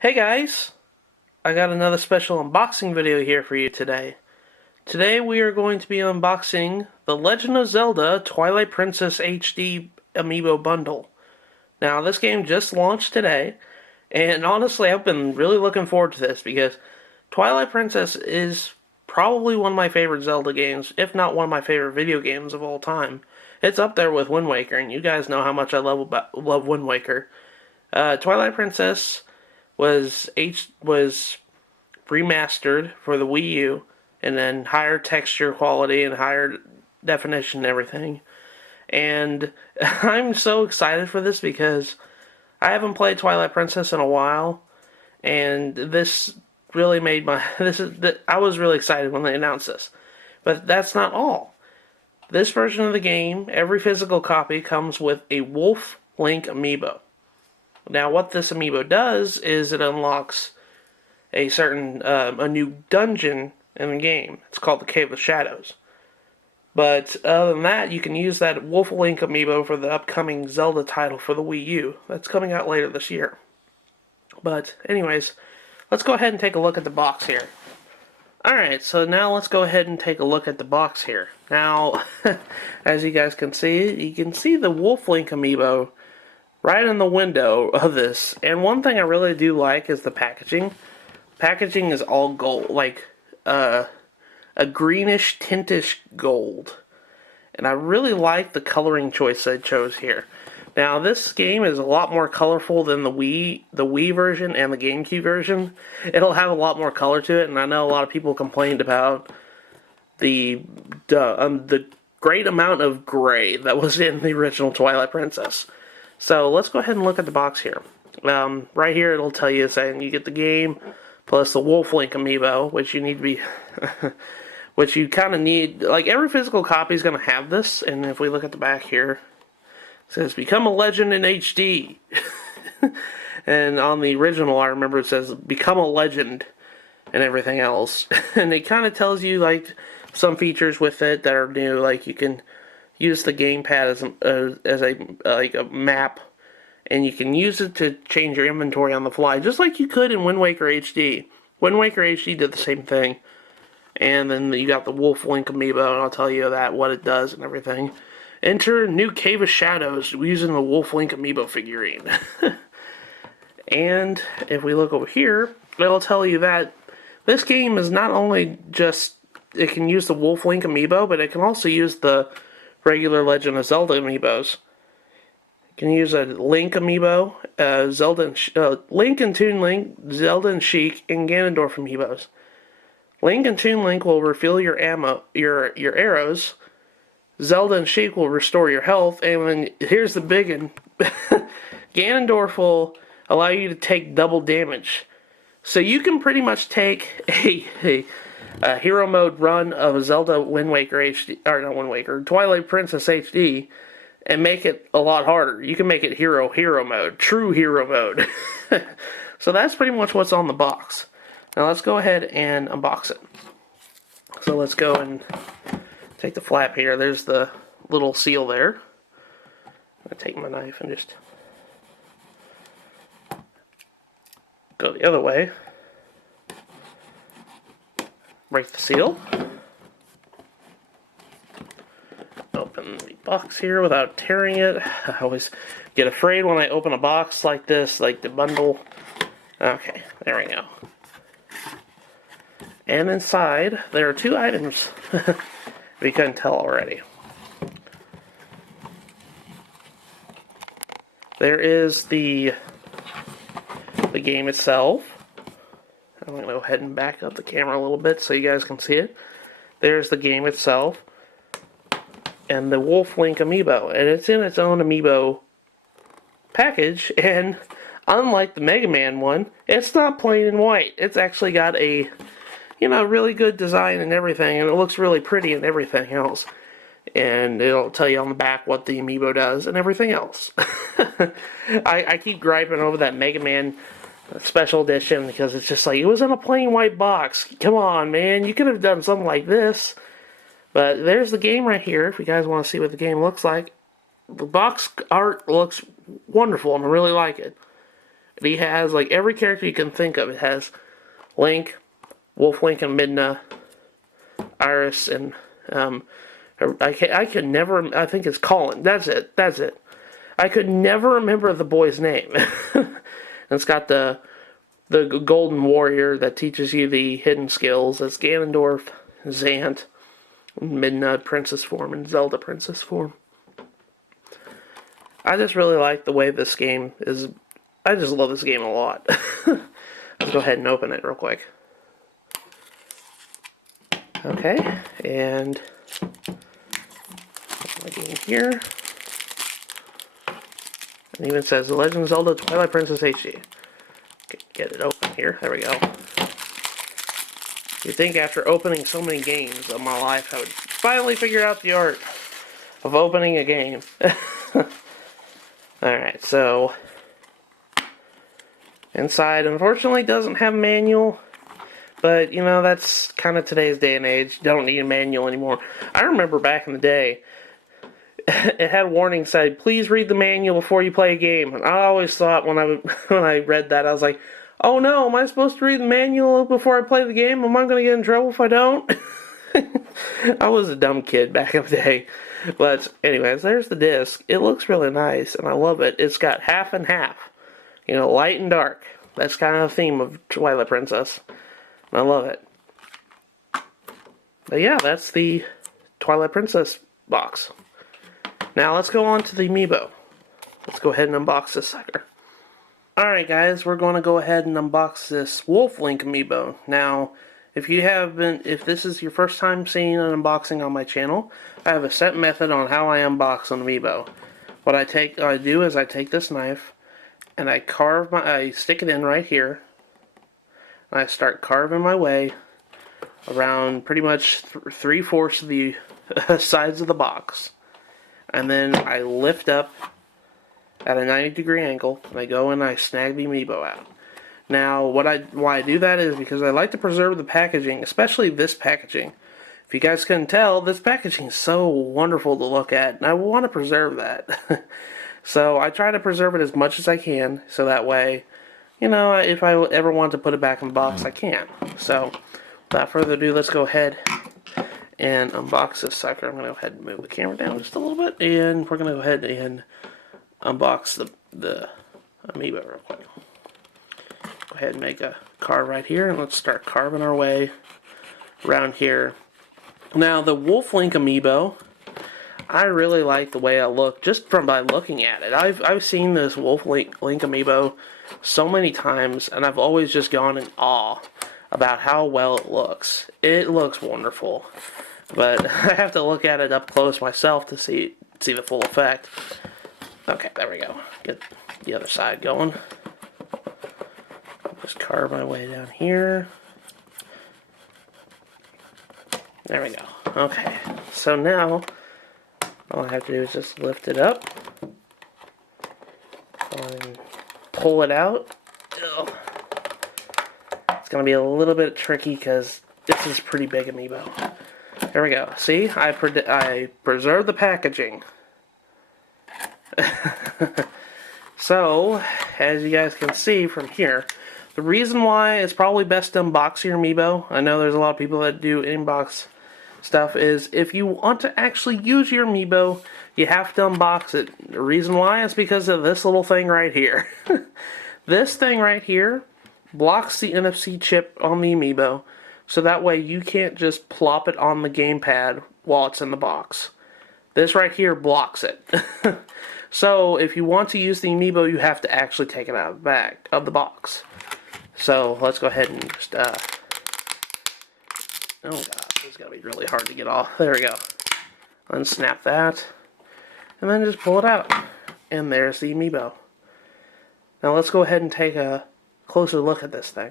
Hey guys, I got another special unboxing video here for you today. Today we are going to be unboxing The Legend of Zelda Twilight Princess HD Amiibo Bundle. Now this game just launched today, and honestly I've been really looking forward to this because Twilight Princess is probably one of my favorite Zelda games, if not one of my favorite video games of all time. It's up there with Wind Waker, and you guys know how much I love Wind Waker. Twilight Princess was remastered for the Wii U, and then higher texture quality and higher definition and everything. And I'm so excited for this because I haven't played Twilight Princess in a while, and this really made my I was really excited when they announced this. But that's not all. This version of the game, every physical copy comes with a Wolf Link Amiibo. Now, what this amiibo does is it unlocks a new dungeon in the game. It's called the Cave of Shadows. But other than that, you can use that Wolf Link amiibo for the upcoming Zelda title for the Wii U. That's coming out later this year. But anyways, let's go ahead and take a look at the box here. Alright, so now let's go ahead and take a look at the box here. Now, as you guys can see the Wolf Link amiibo right in the window of this. And one thing I really do like is the packaging. Packaging is all gold, like a greenish tintish gold. And I really like the coloring choice I chose here. Now this game is a lot more colorful than the Wii version and the GameCube version. It'll have a lot more color to it, and I know a lot of people complained about the great amount of gray that was in the original Twilight Princess. So let's go ahead and look at the box here. Right here it'll tell you saying you get the game plus the Wolf Link amiibo, which you need to be, which you kind of need. Like every physical copy is going to have this, and if we look at the back here, it says "Become a Legend in HD," and on the original I remember it says "Become a Legend" and everything else, and it kind of tells you like some features with it that are new, like you can use the gamepad as a map, and you can use it to change your inventory on the fly, just like you could in Wind Waker HD. Wind Waker HD did the same thing. And then you got the Wolf Link amiibo, and I'll tell you what it does and everything. Enter new Cave of Shadows using the Wolf Link amiibo figurine. And if we look over here, it'll tell you that this game is not only just, it can use the Wolf Link amiibo, but it can also use the regular Legend of Zelda amiibos. You can use a Link amiibo, Link and Toon Link, Zelda and Sheik, and Ganondorf amiibos. Link and Toon Link will refill your ammo, your arrows. Zelda and Sheik will restore your health, and then here's the big one. Ganondorf will allow you to take double damage. So you can pretty much take a hero mode run of a Zelda Wind Waker HD, or not Wind Waker, Twilight Princess HD, and make it a lot harder. You can make it hero mode, true hero mode. So that's pretty much what's on the box. Now let's go ahead and unbox it. So let's go and take the flap here. There's the little seal there. I'm going to take my knife and just go the other way. Break the seal. Open the box here without tearing it. I always get afraid when I open a box like this, like the bundle. Okay, there we go. And inside, there are two items. If you couldn't tell already. There is the game itself. I'm going to go ahead and back up the camera a little bit so you guys can see it. There's the game itself. And the Wolf Link amiibo. And it's in its own amiibo package. And unlike the Mega Man one, it's not plain and white. It's actually got a, really good design and everything. And it looks really pretty and everything else. And it'll tell you on the back what the amiibo does and everything else. I keep griping over that Mega Man special edition because it's just like, it was in a plain white box. Come on, man, you could have done something like this. But there's the game right here, if you guys want to see what the game looks like. The box art looks wonderful, and I really like it. He has like every character you can think of. It has Link, Wolf Link and Midna, Iris, and I could never. I think it's Colin. That's it. I could never remember the boy's name. And it's got the golden warrior that teaches you the hidden skills. That's Ganondorf, Zant, Midna princess form, and Zelda princess form. I just really like the way this game is. I just love this game a lot. Let's go ahead and open it real quick. Okay, and my game here. It even says The Legend of Zelda Twilight Princess HD. Get it open here. There we go. You'd think after opening so many games of my life, I would finally figure out the art of opening a game. Alright, so inside, unfortunately, doesn't have a manual. But, you know, that's kind of today's day and age. You don't need a manual anymore. I remember back in the day, it had a warning saying, please read the manual before you play a game. And I always thought when I read that, I was like, oh no, am I supposed to read the manual before I play the game? Am I going to get in trouble if I don't? I was a dumb kid back in the day. But anyways, there's the disc. It looks really nice, and I love it. It's got half and half. You know, light and dark. That's kind of the theme of Twilight Princess. And I love it. But yeah, that's the Twilight Princess box. Now let's go on to the Amiibo. Let's go ahead and unbox this sucker. Alright guys, we're going to go ahead and unbox this Wolf Link Amiibo. Now, if this is your first time seeing an unboxing on my channel, I have a set method on how I unbox an Amiibo. What I do is I take this knife and I stick it in right here. And I start carving my way around pretty much 3/4 of the sides of the box. And then I lift up at a 90-degree angle, and I go and I snag the Amiibo out. Now, why I do that is because I like to preserve the packaging, especially this packaging. If you guys couldn't tell, this packaging is so wonderful to look at, and I want to preserve that. So I try to preserve it as much as I can, so that way, you know, if I ever want to put it back in the box, I can. So, without further ado, let's go ahead and unbox this sucker. I'm going to go ahead and move the camera down just a little bit, and we're going to go ahead and unbox the Amiibo real quick. Go ahead and make a carve right here, and let's start carving our way around here. Now, the Wolf Link Amiibo, I really like the way it looks just by looking at it. I've seen this Wolf Link Amiibo so many times, and I've always just gone in awe about how well it looks. It looks wonderful, but I have to look at it up close myself to see the full effect. Okay, there we go. Get the other side going. Just carve my way down here. There we go. Okay, so now all I have to do is just lift it up and pull it out. Ugh. It's going to be a little bit tricky because this is pretty big Amiibo. There we go. See, I preserved the packaging. So, as you guys can see from here, the reason why it's probably best to unbox your Amiibo, I know there's a lot of people that do inbox stuff, is if you want to actually use your Amiibo, you have to unbox it. The reason why is because of this little thing right here. This thing right here blocks the NFC chip on the Amiibo, so that way you can't just plop it on the gamepad while it's in the box. This right here blocks it. So if you want to use the Amiibo, you have to actually take it out of the box. So let's go ahead and just oh god, this is gonna be really hard to get off. There we go. Unsnap that, and then just pull it out, and there's the Amiibo. Now let's go ahead and take a closer look at this thing.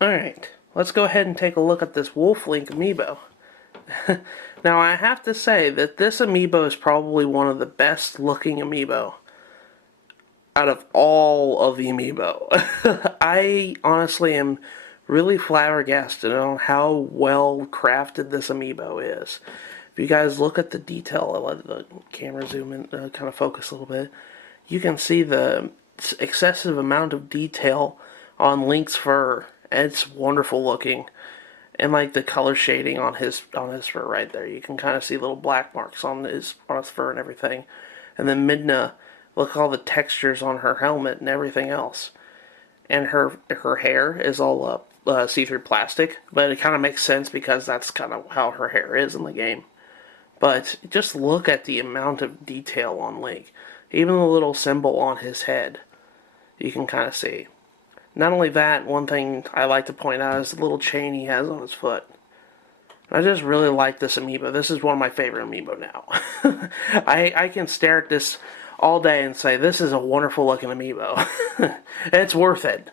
Alright, let's go ahead and take a look at this Wolf Link Amiibo. Now I have to say that this Amiibo is probably one of the best looking Amiibo out of all of the Amiibo. I honestly am really flabbergasted on how well crafted this Amiibo is. If you guys look at the detail, I'll let the camera zoom in, kind of focus a little bit. You can see the excessive amount of detail on Link's fur. It's wonderful looking. And like the color shading on his fur right there, you can kind of see little black marks on his fur and everything. And then Midna, look at all the textures on her helmet and everything else. And her hair is all see-through plastic, but it kind of makes sense because that's kind of how her hair is in the game. But just look at the amount of detail on Link. Even the little symbol on his head, you can kind of see. Not only that, one thing I like to point out is the little chain he has on his foot. I just really like this amiibo. This is one of my favorite amiibo now. I can stare at this all day and say, this is a wonderful looking amiibo. It's worth it.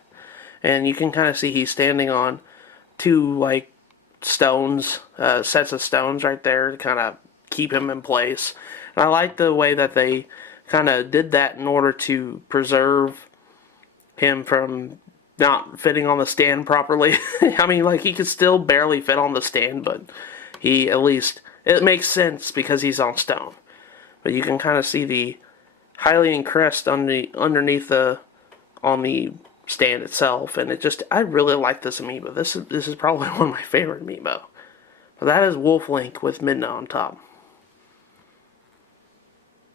And you can kind of see he's standing on two, like, stones, sets of stones right there to kind of keep him in place. And I like the way that they kind of did that in order to preserve him from not fitting on the stand properly. I mean, like, he could still barely fit on the stand, but he at least, it makes sense because he's on stone. But you can kind of see the Hylian crest underneath on the stand itself, and I really like this amiibo. This is probably one of my favorite amiibo. But that is Wolf Link with Midna on top.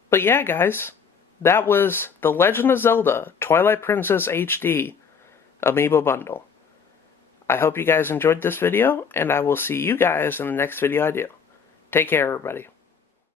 But yeah, guys, that was The Legend of Zelda Twilight Princess HD Amiibo Bundle. I hope you guys enjoyed this video, and I will see you guys in the next video I do. Take care, everybody.